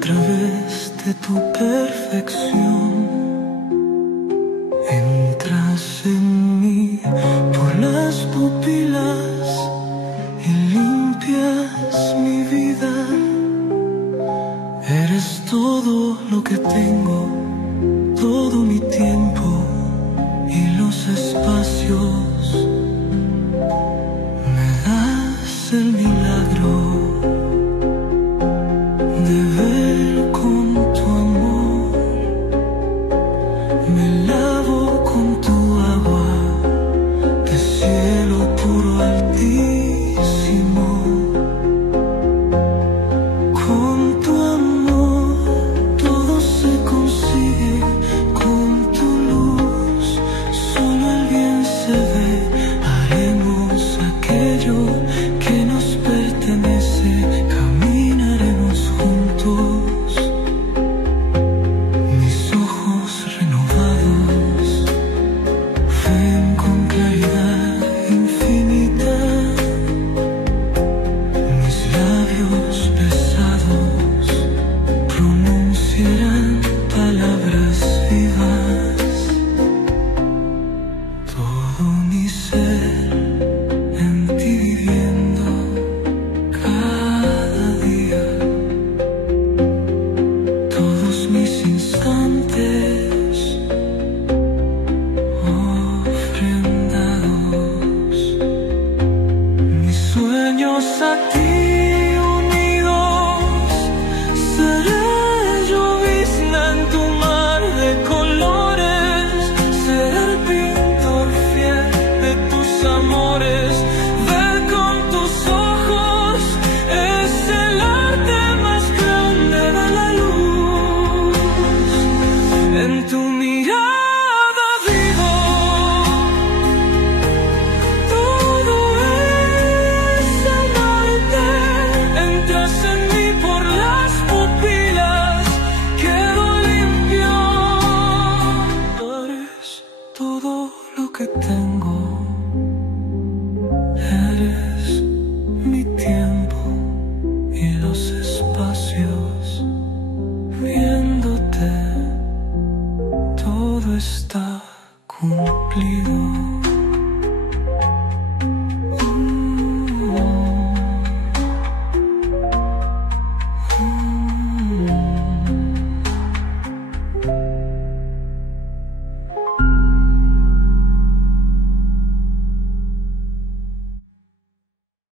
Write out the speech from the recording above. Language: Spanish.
través de tu perfección entras en mí por las pupilas y limpias mi vida. Eres todo lo que tengo, todo mi tiempo y los espacios. Me das el milagro de ver con tu amor. Me lavo con tu agua de cielo puro altísimo. Con tu amor todo se consigue, con tu luz solo el bien se ve. Haremos aquello que nos pertenece, caminaremos juntos. Mis ojos renovados ven con claridad infinita. Mis labios pesados pronunciarán palabras vivas. Todo mi ser en ti viviendo cada día. Todos mis instantes ofrendados. Mis sueños a ti unidos. Seré llovizna en tu mar de colores. Seré el pintor fiel de tus amores. Ver con tus ojos es el arte más grande de la luz. En tu mirada vivo, todo es amarte. Entras en mí por las pupilas, quedo limpio. Eres todo lo que tengo, eres mi tiempo y los espacios. Viéndote todo está cumplido.